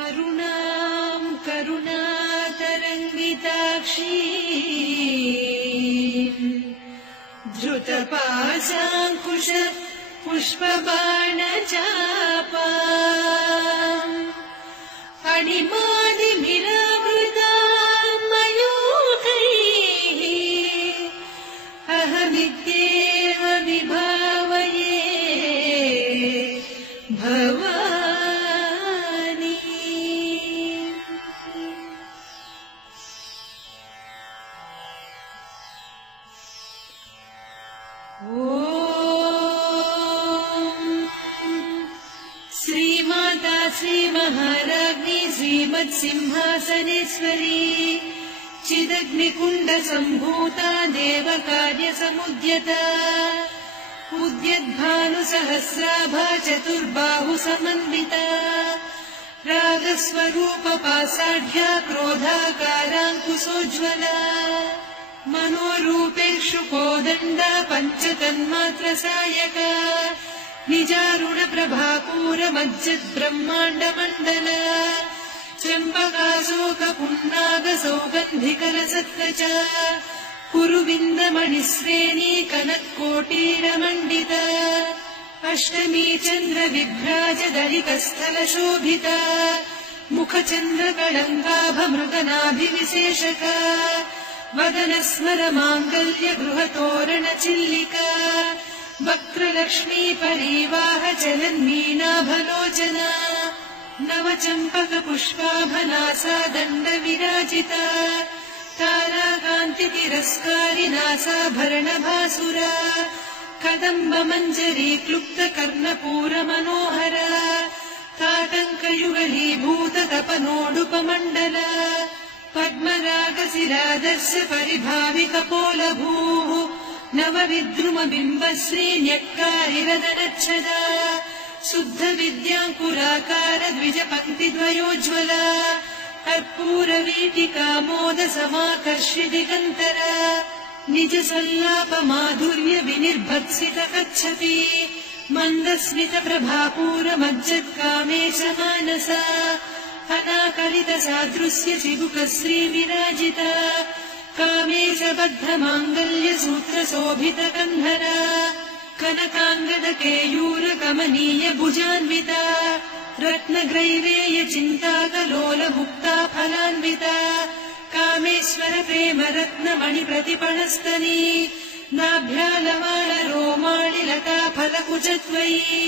अरुणां करुणातरङ्गिताक्षी धृतपाशाङ्कुश पुष्पबाणचापाम् अणिमादिभिरावृतां मयूखैः अहमित्येव विभावये भवानी। श्रीमाता श्रीमहाराज्ञी श्रीमत्सिंहासनेश्वरी चिदग्निकुण्डसम्भूता देवकार्यसमुद्यता उद्यद्भानुसहस्राभा चतुर्बाहुसमन्विता रागस्वरूपपासाढ्या क्रोधाकाराङ्कुशोज्ज्वला मनोरूपेषु कोदण्डा पञ्चतन्मात्रसायका निजारुणप्रभापूरमज्जद्ब्रह्माण्डमण्डला चम्पकाशोकपुन्नागसौगन्धिकरसत्कचा कुरुविन्दमणिश्रेणी कनत्कोटीरमण्डिता अष्टमी चन्द्रविभ्राजदलिकस्थलशोभिता मुखचन्द्रकलङ्काभमृगनाभिविशेषका वदनस्मरमाङ्गल्य गृहतोरणचिल्लिका वक्रलक्ष्मी परिवाह चलन्मीनाभलोचना नवचम्पकपुष्पाभनासा दण्डविराजिता ताराकान्तितिरस्कारिनासाभरणभासुरा कदम्बमञ्जरी क्लुप्तकर्णपूरमनोहरा ताटङ्कयुगलीभूततपनोडुपमण्डला पद्मरागशिरादर्श परिभाविकपोलभूः नवविद्रुमबिम्बश्रीन्यक्कारिरदनच्छदा शुद्धविद्याङ्कुराकार द्विजपङ्क्तिद्वयोज्ज्वला कर्पूरवीटिकामोदसमाकर्षि दिगन्तरा निजसल्लापमाधुर्य विनिर्भत्सितकच्छपि मन्दस्मितप्रभापूरमज्जत्कामेशमानसा अनाकलितसादृश्य चिबुकश्रीविराजिता कामेशबद्धमाङ्गल्यसूत्रशोभितकन्धरा कनकाङ्गदकेयूरकमनीय भुजान्विता रत्नग्रैवेय चिन्ताकलोलमुक्ता फलान्विता कामेश्वर प्रेम रत्नमणिप्रतिपणस्तनी नाभ्यालमालरोमाणिलता फलकुचत्वयी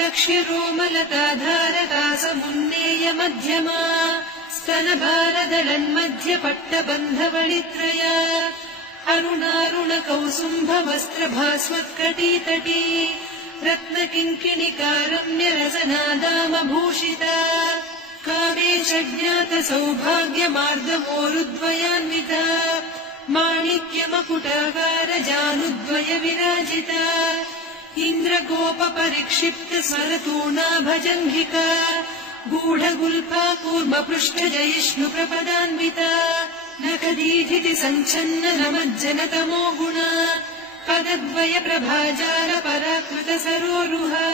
लक्ष्यरोमलताधारकासमुन्नेय मध्यमा स्तनभारदलन्मध्यपट्टबन्धवळित्रया अरुणारुणकौसुम्भवस्त्रभास्वत्कटीतटी रत्नकिङ्किणिकारम्यरसनादामभूषिता कामेशज्ञातसौभाग्यमार्गमोरुद्वयान्विता माणिक्यमकुटाकारजानुद्वय विराजिता इन्द्रगोपपरिक्षिप्तस्वरतूर्णा भजङ्घिका गूढगुल्फा कूर्मपृष्ठजयिष्णुप्रपदान्विता नखदीधिति सञ्छन्न नमज्जनतमो गुणा पदद्वय प्रभाजाल पराकृत सरोरुहा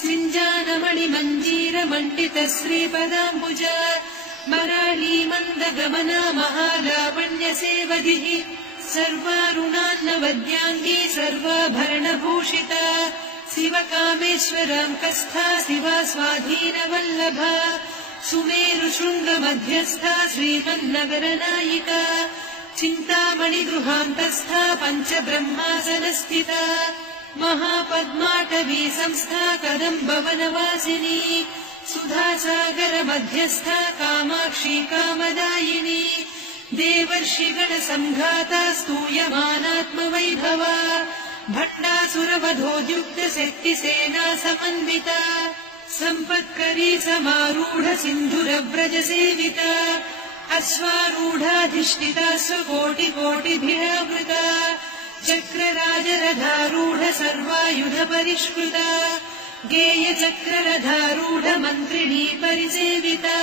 सिञ्जानमणिमञ्जीरमण्डित श्रीपदाम्बुजा मराळी मन्दगमना महालावण्यसेवधिः सर्वारुणान्नवद्याङ्गी सर्वाभरणभूषिता शिवकामेश्वराङ्कस्था शिवा स्वाधीनवल्लभा सुमेरुशृङ्गमध्यस्था श्रीमन्नगरनायिका चिन्तामणिगृहान्तस्था पञ्चब्रह्मासनस्थिता महापद्माटवी संस्था कदम्बवनवासिनी सुधासागरमध्यस्था कामाक्षी कामदायिनी देवर्षिगणसङ्घाता स्तूयमानात्मवैभवा भण्डासुरवधोद्युक्तशक्तिसेना समन्विता सम्पत्करी समारूढ सिन्धुरव्रजसेविता अश्वारूढाधिष्ठिता स्वकोटिकोटिभिरावृता चक्रराजरथारूढ सर्वायुधपरिष्कृता गेयचक्ररथारूढ मन्त्रिणी परिसेविता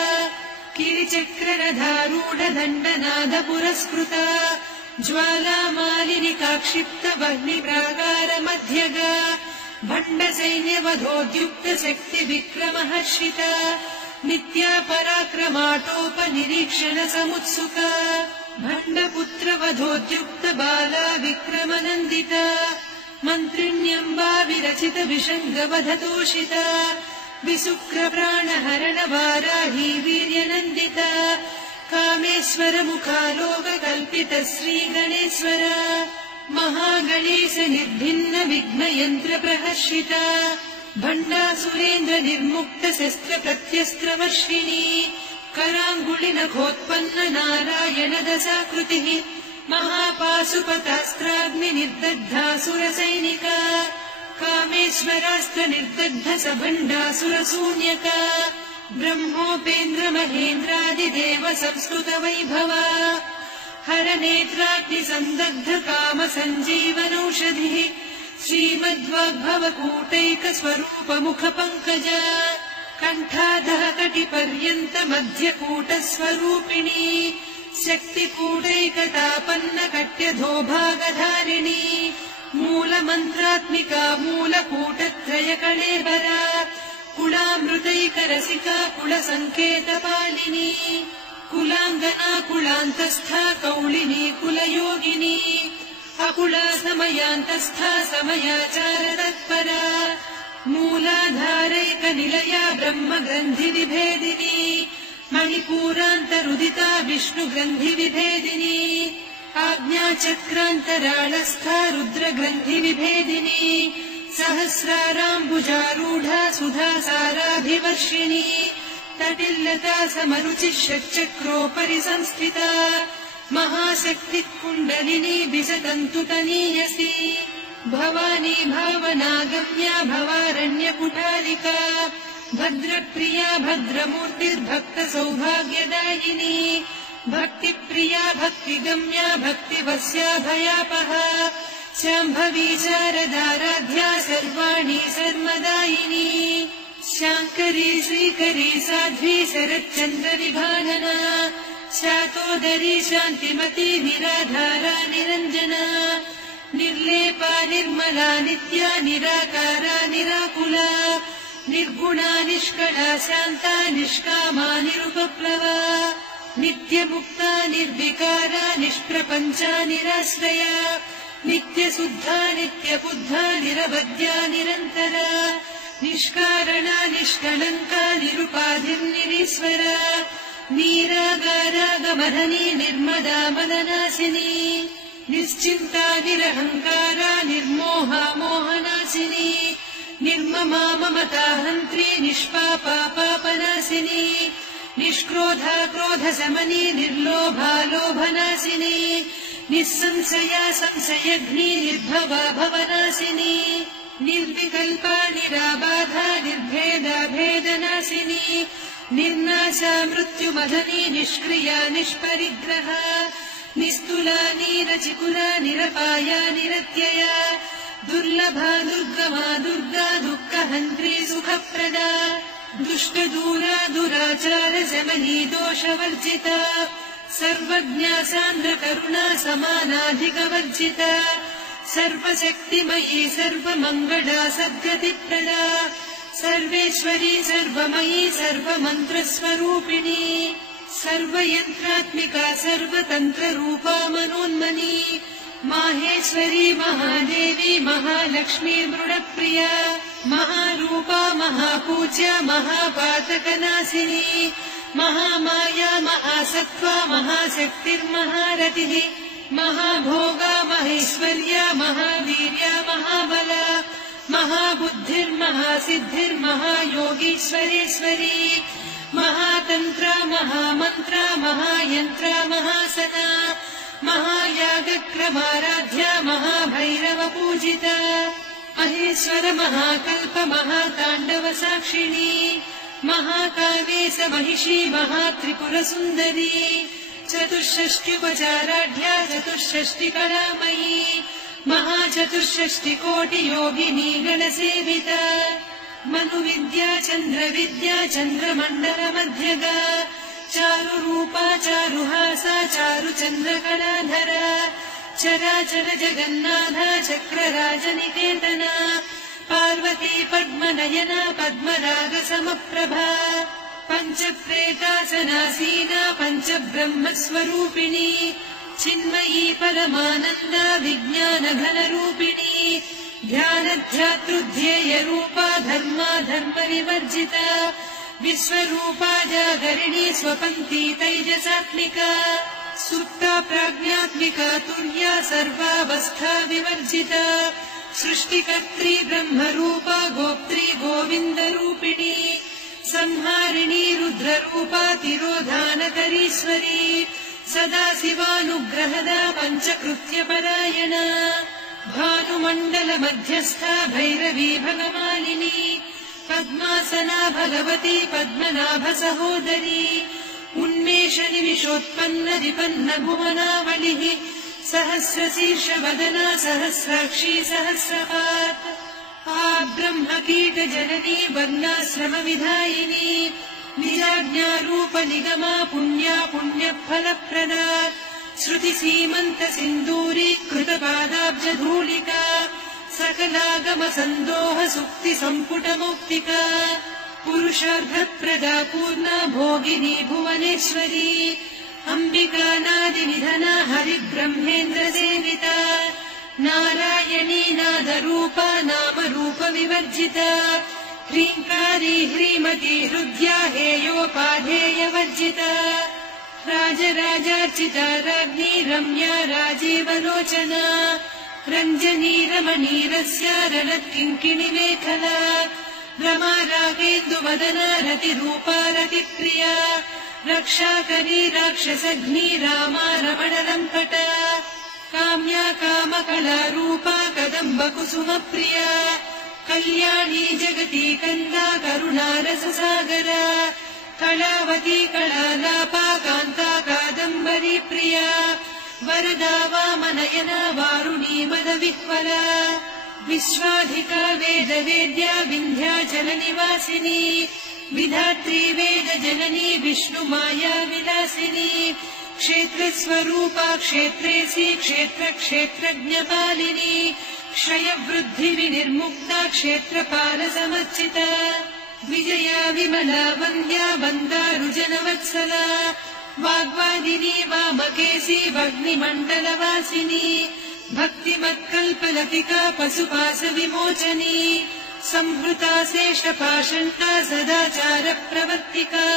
किरिचक्ररथारूढ दण्डनाद पुरस्कृता ज्वालामालिनिकाक्षिप्त वह्निप्राकारमध्यगा भण्डसैन्यवधोद्युक्त शक्तिविक्रमहर्षिता नित्या पराक्रमाटोपनिरीक्षण समुत्सुका भण्डपुत्रवधोद्युक्त बाला विक्रमनन्दिता मन्त्रिण्यम्बा विरचित विषङ्गवधतोषिता विशुक्रप्राणहरण वाराही वीर्यनन्दिता कामेश्वर मुखालोककल्पित श्रीगणेश्वर महागणेश निर्भिन्न विघ्नयन्त्र प्रहर्षिता भण्डासुरेन्द्र निर्मुक्त शस्त्र प्रत्यस्त्रवर्षिणी कराङ्गुलिनखोत्पन्न नारायण दशाकृतिः महापाशुपतास्त्राग्नि निर्दग्धासुरसैनिका कामेश्वरास्त्र निर्दग्ध सभण्डासुरशून्यका ब्रह्मोपेन्द्र महेन्द्रादिदेव संस्कृत वैभवा हरनेत्राग्नि संदग्ध काम सञ्जीवनौषधिः श्रीमद्वाग्भवकूटैक स्वरूप मुख पंकज कण्ठाधः कटिपर्यन्त मध्यकूट स्वरूपिणी शक्तिकूटैकतापन्न कट्यधोभागधारिणी मूलमन्त्रात्मिका मूलकूटत्रय कळेबरा कुलामृतैकरसिका कुलसङ्केतपालिनी कुलाङ्गना कुलान्तस्था कौलिनी कुलयोगिनी अकुला समयान्तस्था समयाचारतत्परा मूलाधारैकनिलया ब्रह्मग्रन्थिविभेदिनी मणिपूरान्तरुदिता विष्णुग्रन्थिविभेदिनी आज्ञाचक्रान्तराळस्था रुद्रग्रन्थिविभेदिनी सहस्राराम्बुजारूढा सुधासाराभिवर्षिणी तटिल्लता समरुचिः षट्चक्रोपरि संस्थिता महाशक्तिः कुण्डलिनी विसतन्तुतनीयसी भवानी भावनागम्या भवारण्यकुटारिका भद्रप्रिया भद्रमूर्तिर्भक्त सौभाग्यदायिनी भक्तिप्रिया भक्तिगम्या भक्तिवस्या भयापहा शाम्भवी शारदाराध्या सर्वाणि सर्वदायिनी शाङ्करी श्रीकरी साध्वी शरच्चन्द्रविभानना शातोदरी शान्तिमती निराधारा निरञ्जना निर्लेपा निर्मला नित्या निराकारा निराकुला निर्गुणा निष्कला शान्ता निष्कामा निरुपप्लवा नित्यमुक्ता निर्विकारा निष्प्रपञ्चा निराश्रया नित्यशुद्धा नित्यबुद्धा निरवद्या निरन्तरा निष्कारणा निष्कलङ्का निरुपाधिर्निरीश्वरा नीरागारागमहनी निर्मदा मननाशिनी निश्चिन्ता निरहङ्कारा निर्मोहा मोहनाशिनी निर्ममा ममता हन्त्री निष्पापा पापनाशिनी निष्क्रोधा क्रोधशमनी निर्लोभा लोभनाशिनी निःसंशया संशयघ्नी निर्भवा भवनाशिनी निर्विकल्पा निराबाधा निर्भेदा भेदनाशिनी निर्नाशा मृत्युमदनी निष्क्रिया निष्परिग्रहा निस्तुला निरचिकुला निरपाया निरत्यया दुर्लभा दुर्गमा दुर्गा दुःखहन्त्री सुखप्रदा दुष्टदूरा दुराचार शमनी दोषवर्जिता सर्वज्ञा सान्द्रकरुणा समानाधिकवर्जिता सर्वशक्तिमयी सर्वमङ्गला सद्गतिप्रदा सर्वेश्वरी सर्वमयी सर्वमन्त्रस्वरूपिणी सर्वयन्त्रात्मिका सर्वतन्त्ररूपा मनोन्मनी माहेश्वरी महादेवी महालक्ष्मी मृडप्रिया महारूपा महापूज्या महापातकनाशिनी महामाया महासत्त्वा महाशक्तिर्महारतिः महाभोगा महेश्वर्या महावीर्या महाबला महाबुद्धिर्महासिद्धिर्महायोगीश्वरेश्वरी महातन्त्रा महामन्त्रा महायन्त्रा महासना महायागक्रमाराध्या महाभैरवपूजिता महेश्वर महाकल्प महाताण्डव साक्षिणी महाकामेश महिषी महात्रिपुरसुन्दरी चतुष्षष्ट्युपचाराढ्या चतुष्षष्टिकलामयी महाचतुष्षष्टिकोटियोगिनी गणसेविता मनुविद्या चन्द्रविद्या चन्द्रमण्डलमध्यगा चारुरूपा चारुहासा चारुचन्द्रकलाधरा चराचर जगन्नाथा चक्रराजनिकेतना पार्वती पद्मनयना पद्मरागसमप्रभा पञ्चप्रेतासनासीना पञ्चब्रह्मस्वरूपिणी चिन्मयी परमानन्दा विज्ञानघनरूपिणी ध्यानध्यातृध्येयरूपा धर्मा धर्मविवर्जिता विश्वरूपा जागरिणी स्वपन्ती तैजसात्मिका सुप्ता प्राज्ञात्मिका तुर्या सर्वावस्था विवर्जिता सृष्टिकर्त्री ब्रह्मरूपा गोप्त्री गोविन्दरूपिणी संहारिणी रुद्ररूपा तिरोधानकरीश्वरी सदा शिवानुग्रहदा पञ्चकृत्यपरायणा भानुमण्डलमध्यस्था भैरवी भगमालिनी पद्मासना भगवती पद्मनाभसहोदरी उन्मेषनिमिषोत्पन्न विपन्न भुवनावलिः सहस्रशीर्षवदना सहस्राक्षी सहस्रपात् ब्रह्मकीटजननी वर्णाश्रमविधायिनी निजाज्ञारूपनिगमा पुण्या पुण्यफलप्रदा श्रुतिसीमन्तसिन्दूरीकृतपादाब्जधूलिका सकलागमसन्दोह सुक्तिसम्पुटमौक्तिका पुरुषार्थप्रदा पूर्णा भोगिनी भुवनेश्वरी अम्बिकानादिनिधना हरिब्रह्मेन्द्रसेविता नारायणी नादरूपा नामरूपविवर्जिता ह्रीङ्कारी ह्रीमती हृद्या हेयोपाधेयवर्जिता राजराजार्चिता राज्ञी रम्या राजीवलोचना रञ्जनी रमणीरस्या रलत्किङ्किणिमेखला रमा रागेन्दुवदना रतिरूपा रतिप्रिया रक्षाकरी राक्षसघ्नी रामा रमणलम्पटा काम्या कामकलारूपा कदम्बकुसुमप्रिया कल्याणी जगती कन्दा करुणारससागरा कलावती कलालापा कान्ता कादम्बरी प्रिया वरदा वामनयना वारुणी मदविह्वला विश्वाधिका वेदवेद्या विन्ध्याचलनिवासिनी विधात्री वेदजननी विष्णुमाया विलासिनी क्षेत्रस्वरूपा क्षेत्रेसी क्षेत्रक्षेत्रज्ञपालिनी क्षयवृद्धिविनिर्मुक्ता क्षेत्रपालसमर्चिता विजया विमला वन्द्या वन्दारुजनवत्सला वाग्वादिनी वामकेशी भग्निमण्डलवासिनी भक्तिमत्कल्पलतिका पशुपाशविमोचनी संहृता शेषपाषण्डा सदाचारप्रवर्तिका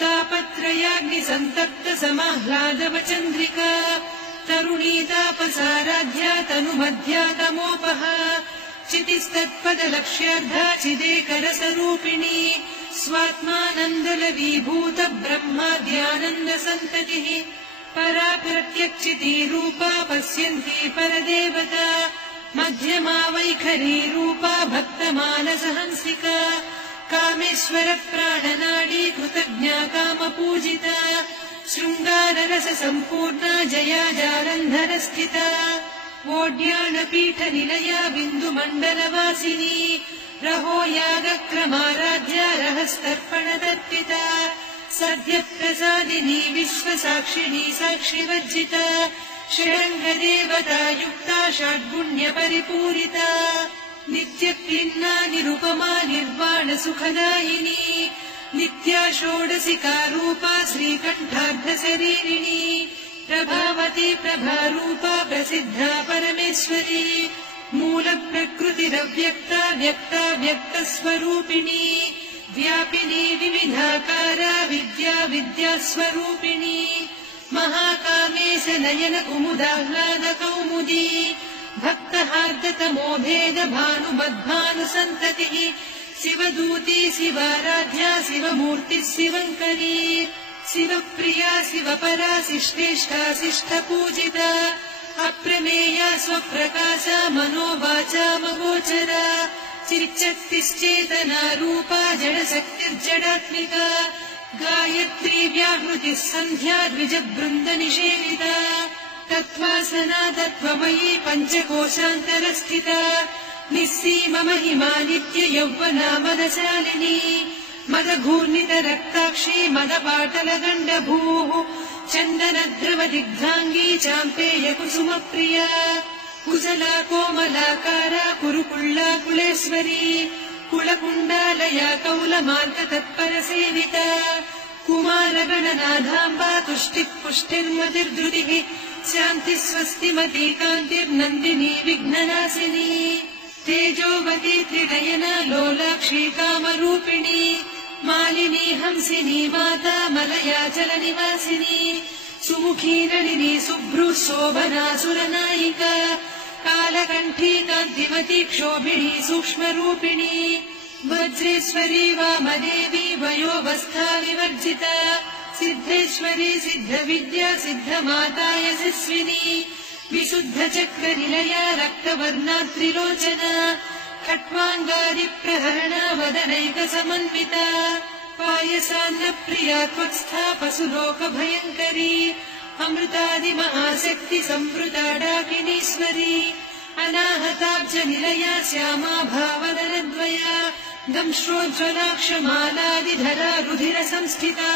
तापत्रयाग्निसन्तप्तसमाह्लादवचन्द्रिका तरुणी तापसाराध्या तनुमध्या तमोपहा चितिस्तत्पदलक्ष्यार्धा चिदेकरसरूपिणी स्वात्मानन्दलवीभूत ब्रह्माद्यानन्दसन्ततिः परा प्रत्यक्षितीरूपा पश्यन्ती परदेवता मध्यमा वैखरीरूपा भक्तमानसहंसिका कामेश्वरप्राणनाडी कृतज्ञा कामपूजिता शृङ्गाररससम्पूर्णा जया जालन्धरस्थिता वोड्याणपीठनिलया बिन्दुमण्डलवासिनी रहो यागक्रमाराध्या रहस्तर्पणदर्पिता सद्यप्रसादिनी विश्वसाक्षिणी साक्षिवर्जिता षडङ्गदेवता युक्ता षड्गुण्यपरिपूरिता नित्यक्लिन्ना निरुपमा निर्वाणसुखदायिनी नित्या षोडशिका रूपा श्रीकण्ठार्धशरीरिणी प्रभावती प्रभारूपा प्रसिद्धा परमेश्वरी मूलप्रकृतिरव्यक्ता व्यक्ता व्यक्तस्वरूपिणी व्यापिनी विविधाकारा विद्या विद्यास्वरूपिणी महाकामेश नयन कुमुदाह्लाद कौमुदी भक्तहार्दतमो भेद भानुमद्भानुसन्ततिः शिवदूती शिवाराध्या शिवमूर्तिः शिवङ्करी शिवप्रिया शिवपरा शिष्टेष्टा शिष्टपूजिता अप्रमेया स्वप्रकाशा मनोवाचा मगोचरा चिच्चक्तिश्चेतना रूपा जडशक्तिर्जडात्मिका गायत्री व्याहृतिः सन्ध्या द्विजबृन्दनिषेविता तत्त्वासना तत्त्वमयी पञ्चकोशान्तरस्थिता निःसीममहिमा नित्य यौवना मदशालिनी मदघूर्णितरक्ताक्षी मदपाटलगण्डभूः चन्दनद्रवदिग्धाङ्गी चाम्पेयकुसुमप्रिया कुशला कोमलाकारा कुरुकुल्ला कुलेश्वरी कुलकुण्डालया कौलमार्गतत्परसेविता कुमारगणनाथाम्बा तुष्टिः पुष्टिर्मतिर्धृतिः शान्तिः स्वस्तिमती कान्तिर्नन्दिनी विघ्ननाशिनी तेजोवती त्रिनयना लोलाक्षी कामरूपिणी मालिनी हंसिनी माता मलयाचलनिवासिनी सुमुखी नलिनी शुभ्रुः शोभना सुरनायिका कालकण्ठी कान्तिमती क्षोभिणी सूक्ष्मरूपिणी वज्रेश्वरी वामदेवी वयोवस्था विवर्जिता सिद्धेश्वरी सिद्धविद्या सिद्धमाता यशस्विनी विशुद्धचक्रनिलया रक्तवर्णा त्रिलोचना खट्वाङ्गादिप्रहरणा वदनैकसमन्विता पायसान्नप्रिया त्वत्स्था पशुलोकभयङ्करी अमृतादिमहाशक्तिसंवृता डाकिनीश्वरी अनाहताब्जनिलया श्यामा भावदलद्वया दंश्रोज्ज्वलाक्षमालादिधरा रुधिरसंस्थिता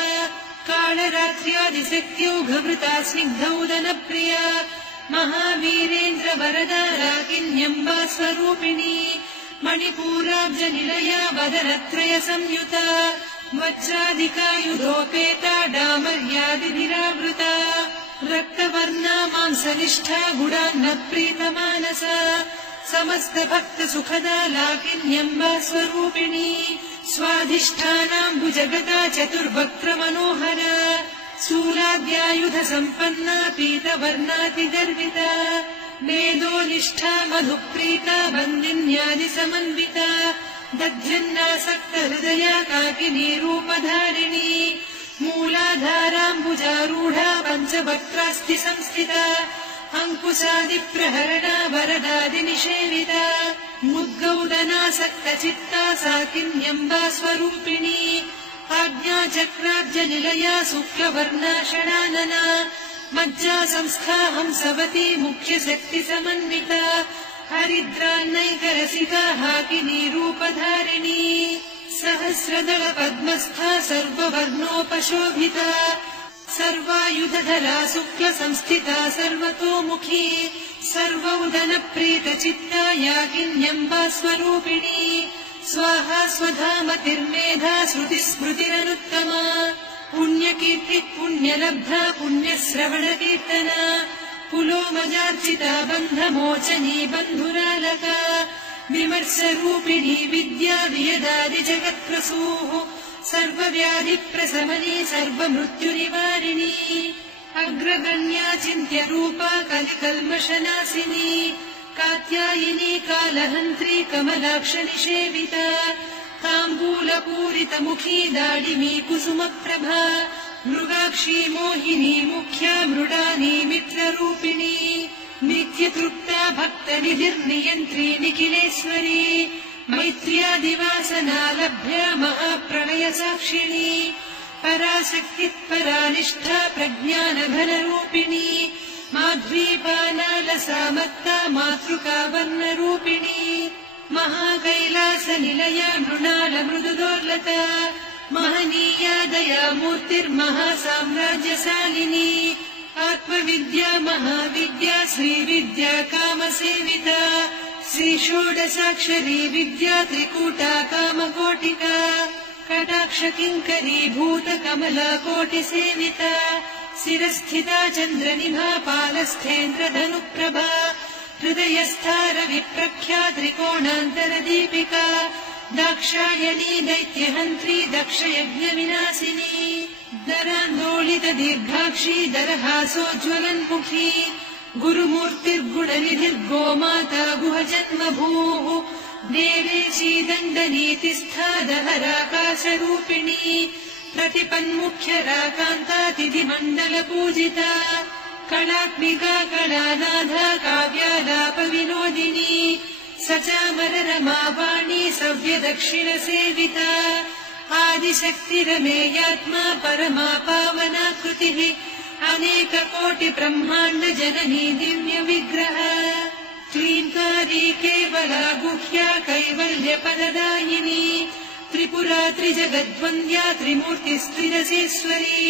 कालरात्र्यादिशक्त्योघभृता स्निग्धौदनप्रिया महावीरेन्द्रवरदा राकिन्यम्बा स्वरूपिणी मणिपूराब्जनिलया वदनत्रयसंयुता वज्रादिकायुधोपेता डामर्यादिभिरावृता रक्तवर्णा मांसनिष्ठा गुडान्नप्रीतमानसा समस्तभक्तसुखदा लाकिन्यम्बा स्वरूपिणी स्वाधिष्ठानाम्बुजगदा चतुर्वक्त्रमनोहरा शूलाद्यायुधसम्पन्ना पीतवर्णातिगर्विता मेदोनिष्ठा मधुप्रीता बन्दिन्यादिसमन्विता दध्यन्नासक्तहृदया काकिनी रूपधारिणी मूलाधाराम्बुजारूढा पञ्चवक्त्रास्ति संस्थिता अङ्कुशादिप्रहरणा वरदादिनिषेविता मुद्गौदनासक्तचित्ता साकिन्यम्बा स्वरूपिणी आज्ञाचक्राब्जनिलया शुक्लवर्णा षडानना मज्जा संस्था हंसवती मुख्यशक्तिसमन्विता हरिद्रान्नैकरसिका हाकिनी रूपधारिणी सहस्रदल पद्मस्था सर्ववर्णोपशोभिता सर्वायुधधरा शुक्लसंस्थिता सर्वतोमुखी सर्वौदनप्रीतचित्ता याकिन्यम्बा स्वरूपिणी स्वाहा स्वधामतिर्मेधा श्रुतिस्मृतिरनुत्तमा पुण्यकीर्तिः पुण्यलब्धा पुण्यश्रवणकीर्तना पुलोमजार्चिता बन्धमोचनी बन्धुरालका विमर्शरूपिणी विद्या वियदादिजगत्प्रसूः सर्वव्याधिप्रशमनी सर्वमृत्युनिवारिणी अग्रगण्या चिन्त्यरूपा कलिकल्मषनाशिनी कात्यायिनी कालहन्त्री कमलाक्षनिषेविता ताम्बूलपूरितमुखी दाडिमी कुसुमप्रभा मृगाक्षी मोहिनी मुख्या मृडानी मित्ररूपिणी नित्यतृप्ता भक्तनिधिर्नियन्त्री निखिलेश्वरी मैत्र्यादिवासना लभ्या महाप्रणयसाक्षिणी पराशक्तिः परानिष्ठा प्रज्ञानघनरूपिणी माध्वीपानालसामत्ता मातृका वर्णरूपिणी महाकैलासनिलया मृणालमृदुदोर्लता महनीया दयामूर्तिर्महासाम्राज्यशालिनी आत्मविद्या महाविद्या श्रीविद्या कामसेविता श्रीषोडशाक्षरी विद्या त्रिकूटा कामकोटिका कटाक्षकिङ्करी भूतकमला कोटिसेविता शिरस्थिता चन्द्रनिभा पालस्थेन्द्रधनुप्रभा हृदयस्था रविप्रख्या त्रिकोणान्तरदीपिका दाक्षायणी दैत्यहन्त्री दक्षयज्ञविनाशिनी दरान्दोलितदीर्घाक्षी दरहासोज्ज्वलन्मुखी गुरुमूर्तिर्गुणनिधिर्गोमाता गुहजन्मभूः देवेशी दण्डनीतिस्था दहराकाशरूपिणी प्रतिपन्मुख्यराकान्तातिथिमण्डलपूजिता कलात्मिका कलानाथा काव्यालापविनोदिनी सचामररमावाणी सव्यदक्षिणसेविता आदिशक्तिरमेयात्मा परमा पावनाकृतिः अनेककोटिब्रह्माण्डजननी दिव्यविग्रह क्लीङ्कारी केवला गुह्या कैवल्यपददायिनी त्रिपुरा त्रिजगद्वन्द्या त्रिमूर्तिस्त्रिदशेश्वरी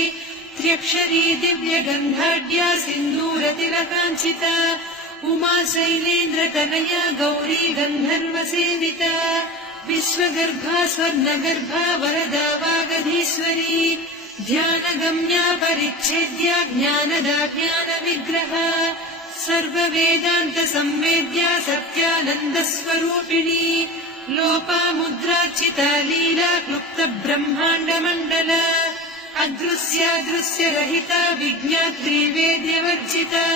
त्र्यक्षरी दिव्यगन्धाढ्या सिन्दूरतिलकाञ्चिता उमा शैलेन्द्रतनया गौरी गन्धर्वसेविता विश्वगर्भा स्वर्णगर्भा वरदा वागधीश्वरी ध्यानगम्या परिच्छेद्या ज्ञानदा ज्ञानविग्रहा सर्ववेदान्तसंवेद्या सत्यानन्दस्वरूपिणी लोपामुद्रार्चिता लीला क्लुप्तब्रह्माण्डमण्डला अदृश्यादृश्यरहिता विज्ञात्री वेद्यवर्जिता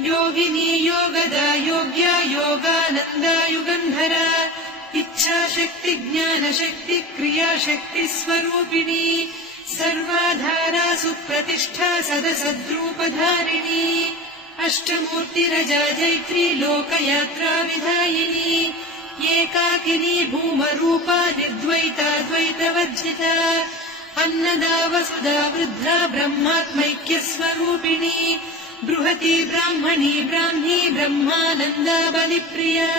योगिनी योगदा योग्या योगानन्दा युगन्धरा इच्छाशक्ति ज्ञानशक्ति क्रियाशक्ति स्वरूपिणी सर्वाधारा सुप्रतिष्ठा सदसद्रूपधारिणी अष्टमूर्तिरजा जैत्री लोकयात्रा विधायिनी एकाकिनी भूमरूपा निर्द्वैता द्वैतवर्जिता अन्नदा वसुधा वृद्धा ब्रह्मात्मैक्यस्वरूपिणी बृहती ब्राह्मणी ब्राह्मी ब्रह्मानन्दा बलिप्रिया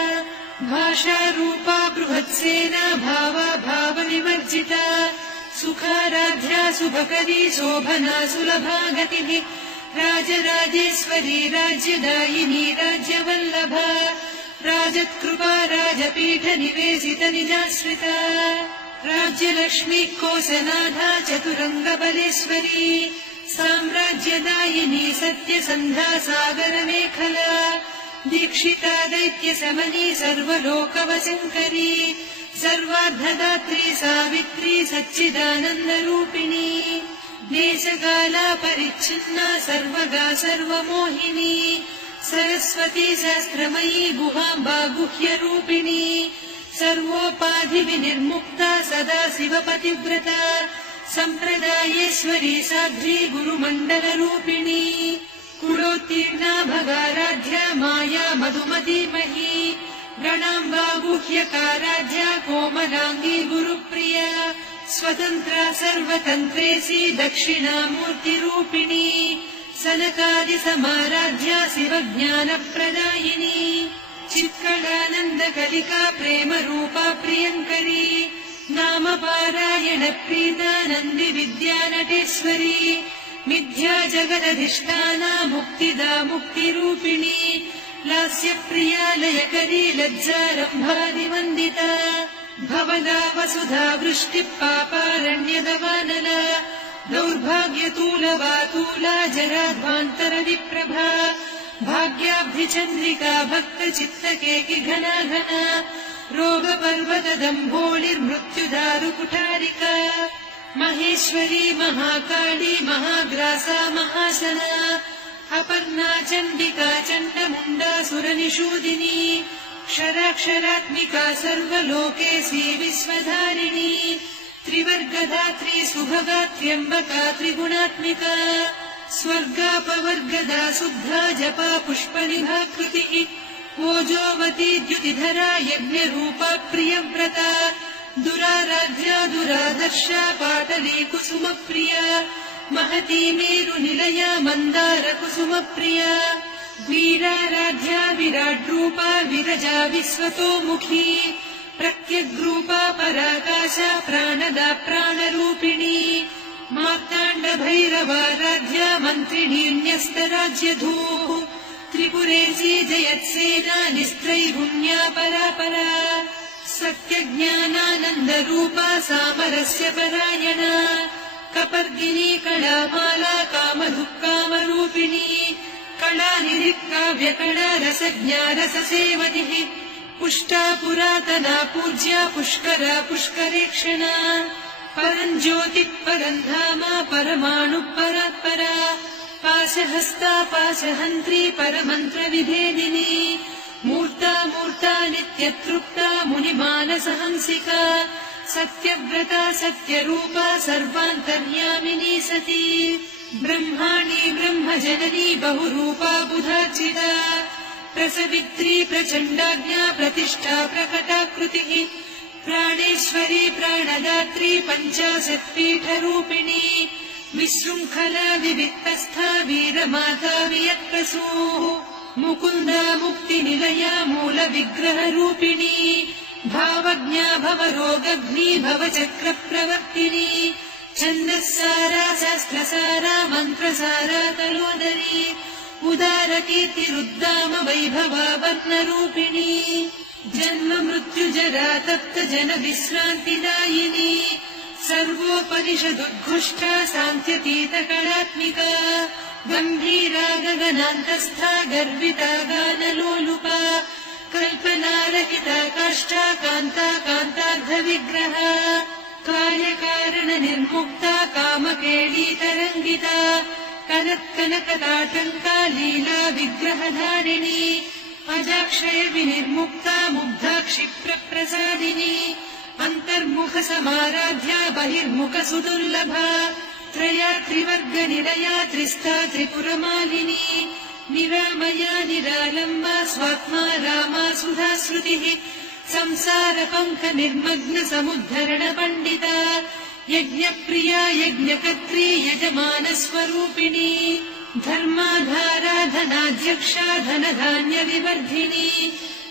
भाषारूपा बृहत्सेना भावा भावविवर्जिता सुखाराध्या शुभकरी शोभना सुलभा गतिः राजराजेश्वरी राज्यदायिनी राज्यवल्लभा राजत्कृपा राजपीठ निवेशित निजाश्रिता राज्यलक्ष्मी कोशनाधा चतुरङ्गबलेश्वरी साम्राज्यदायिनी सत्यसन्धा सागरमेखला दीक्षिता दैत्यशमनी सर्वलोकवशङ्करी सर्वार्धदात्री सावित्री सच्चिदानन्दरूपिणी देशकाला परिच्छिन्ना सर्वगा सर्वमोहिनी सरस्वती शास्त्रमयी गुहाम्बा गुह्यरूपिणी सर्वोपाधिविनिर्मुक्ता सदा शिवपतिव्रता सम्प्रदायेश्वरी साध्वी गुरुमण्डलरूपिणी कुलोत्तीर्णा भगाराध्या माया मधुमतीमही गणाम्बा गुह्यकाराध्या कोमलाङ्गी गुरुप्रिया स्वतन्त्रा सर्वतन्त्रेशी दक्षिणामूर्तिरूपिणी सनकादिसमाराध्या शिवज्ञानप्रदायिनी चित्कलानन्दकलिका प्रेमरूपा प्रियङ्करी नामपारायणप्रीता नन्दिविद्या नटेश्वरी मिथ्या जगदधिष्ठाना मुक्तिदा मुक्तिरूपिणी लास्यप्रिया लयकरी लज्जारम्भादिवन्दिता भवदा वसुधा वृष्टिः पापारण्यदवानला दौर्भाग्यतूलवातूला जराध्वान्तरविप्रभा भाग्याब्धिचन्द्रिका भक्तचित्तकेकि घना घना रोगपर्वतदम्भोलिर्मृत्युदारुकुठारिका महेश्वरी महाकाली महाग्रासा महाशना अपर्णा चण्डिका चण्डमुण्डा सुरनिषूदिनी क्षराक्षरात्मिका सर्वलोकेशी विश्वधारिणी त्रिवर्गधात्री सुभगा त्र्यम्बका त्रिगुणात्मिका स्वर्गापवर्गदा शुद्धा जपा पुष्पनिभाकृतिः ओजोवती द्युतिधरा यज्ञरूपा प्रियव्रता दुराराध्या दुरादर्शा पाटली कुसुमप्रिया महती मेरुनिलया मन्दारकुसुमप्रिया वीराराध्या विराड्रूपा विरजा विश्वतोमुखी प्रत्यग्रूपा पराकाशा प्राणदा प्राणरूपिणी मार्ताण्डभैरवाराध्या मन्त्रिणीन्यस्तराज्यधूः त्रिपुरेशी जयत्सेना निस्त्रैगुण्या परापरा सत्यज्ञानानन्दरूपा सामरस्य परायणा कपर्दिनी कलामाला कामधुक्कामरूपिणी कलानिधिकाव्यकला रसज्ञा रससेवतिः पुष्टा पुरातना पूज्या पुष्करा पुष्करेक्षणा परञ्ज्योतिः परन्धामा परमाणुः परात्परा पाशहस्ता पाशहन्त्री परमन्त्रविभेदिनी मूर्ता मूर्ता नित्यतृप्ता मुनिमानसहंसिका सत्यव्रता सत्यरूपा सर्वान्तर्यामिनी सती ब्रह्माणी ब्रह्मजननी बहुरूपा बुधार्चिता प्रसवित्री प्रचण्डाज्ञा प्रतिष्ठा प्रकटाकृतिः प्राणेश्वरी प्राणदात्री पञ्चाशत्पीठरूपिणी विशृङ्खला विविक्तस्था वीरमाता वियत्प्रसूः मुकुन्दा मुक्तिनिलया मूलविग्रहरूपिणी भावज्ञा भवरोगग्नी भवचक्रप्रवर्तिनी छन्दस्सारा शास्त्रसारा मन्त्रसारा कलोदरी उदारकीर्तिरुद्दाम वैभवा वर्णरूपिणी जन्म मृत्यु जरा तप्त जन विश्रान्तिदायिनी सर्वोपनिषदुद्घुष्टा सान्त्यतीत कलात्मिका गम्भीरा गगनान्तस्था गर्विता गानलोलुपा कल्पनारहिता काष्ठा कान्ता कान्तार्धविग्रहा कार्यकारण निर्मुक्ता कामकेळीतरङ्गिता कनत्कनकताटङ्का लीला विग्रहधारिणी अजाक्षय विनिर्मुक्ता मुग्धा क्षिप्रप्रसादिनी अन्तर्मुख समाराध्या बहिर्मुख सुदुर्लभा त्रया त्रिवर्गनिलया त्रिस्था त्रिपुरमालिनी निरामया निरालम्बा स्वात्मा रामा सुधा श्रुतिः संसारपङ्क निर्मग्न समुद्धरण पण्डिता यज्ञप्रिया यज्ञकर्त्री यजमानस्वरूपिणी धर्माधारा धनाध्यक्षा धनधान्यविवर्धिनी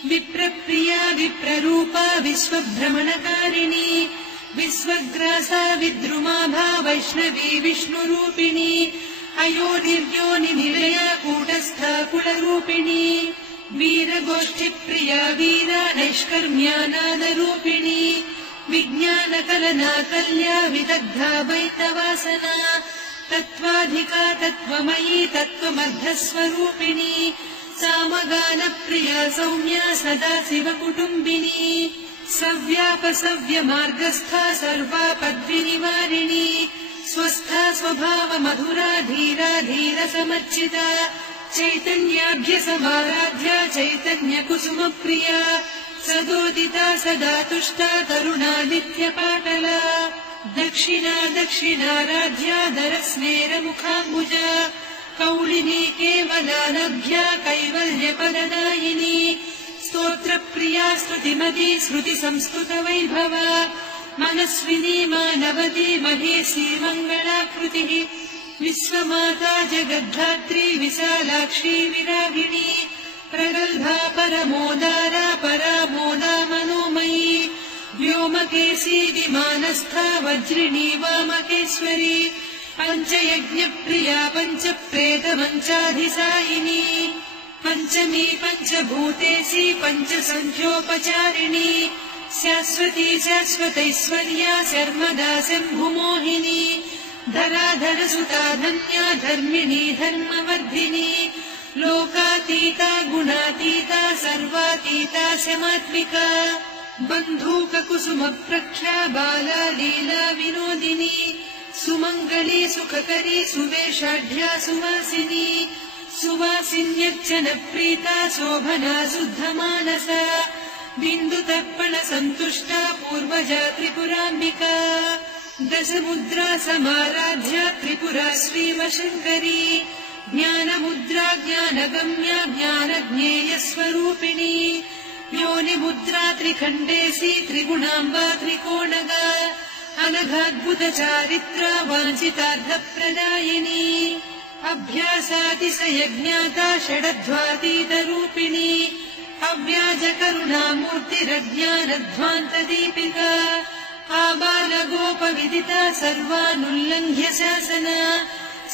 विप्रप्रिया विप्ररूपा विश्वभ्रमणकारिणी विश्वग्रासा विद्रुमाभा वैष्णवी विष्णुरूपिणी अयोनिर्योनिनिलया कूटस्था कुलरूपिणी वीरगोष्ठिप्रिया वीरा नैष्कर्म्यानादरूपिणी विज्ञानकलना कल्या विदग्धा वैतवासना तत्त्वाधिका तत्त्वमयी तत्त्वमर्धस्वरूपिणी सामगानप्रिया सौम्या सदा शिवकुटुम्बिनी सव्यापसव्यमार्गस्था सर्वापद्विनिवारिणी स्वस्था स्वभावमधुरा धीरा धीरसमर्चिता चैतन्याभ्यसमाराध्या चैतन्यकुसुमप्रिया सदोदिता सदा तुष्टा तरुणादित्यपाटला दक्षिणा दक्षिणाराध्या दरस्नेरमुखाम्बुजा कौलिनी केवलानभ्या कैवल्यपददायिनी स्तोत्रप्रिया स्तुतिमती श्रुतिसंस्तुतवैभवा मनस्विनी मानवती महेशी मङ्गलाकृतिः विश्वमाता जगद्धात्री विशालाक्षी विरागिणी प्रगल्भा परमोदारा परामोदा मनोमयी व्योमकेशी विमानस्था वज्रिणी वामकेश्वरी पञ्चयज्ञप्रिया पञ्चप्रेतमञ्चाधिसायिनी पञ्चमी पञ्चभूतेशी पञ्चसङ्ख्योपचारिणी शाश्वती शाश्वतैश्वर्या शर्मदा शम्भुमोहिनी धराधरसुता धन्या धर्मिणी धर्मवर्धिनी लोकातीता गुणातीता सर्वातीता शमात्मिका बन्धूककुसुमप्रख्या बाला लीला विनोदिनी सुमङ्गली सुखकरी सुवेशाढ्या सुवासिनी सुवासिन्यर्चनप्रीता शोभना शुद्धमानसा बिन्दुतर्पणसन्तुष्टा पूर्वजा त्रिपुराम्बिका दशमुद्रा समाराध्या त्रिपुरा श्रीवशङ्करी ज्ञानमुद्रा ज्ञानगम्या ज्ञानज्ञेयस्वरूपिणी योनिमुद्रा त्रिखण्डेशी त्रिगुणाम्बा त्रिकोणगा अनघाद्भुतचारित्रा वाञ्छितार्थप्रदायिनी अभ्यासातिशयज्ञाता षडध्वातीतरूपिणी अव्याजकरुणामूर्तिरज्ञानध्वान्तदीपिका आबालगोपविदिता सर्वानुल्लङ्घ्य शासना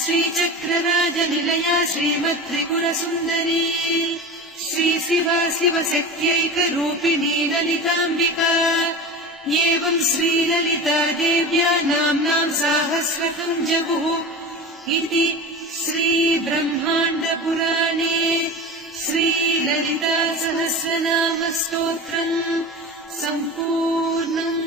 श्रीचक्रराजनिलया श्रीमत्त्रिपुरसुन्दरी श्रीशिवा शिवशक्त्यैकरूपिणी ललिताम्बिका एवं श्रीललिता देव्या नाम्नां साहस्रकं जगुः इति श्रीब्रह्माण्डपुराणे श्रीललिता सहस्रनामस्तोत्रम् सम्पूर्णम्।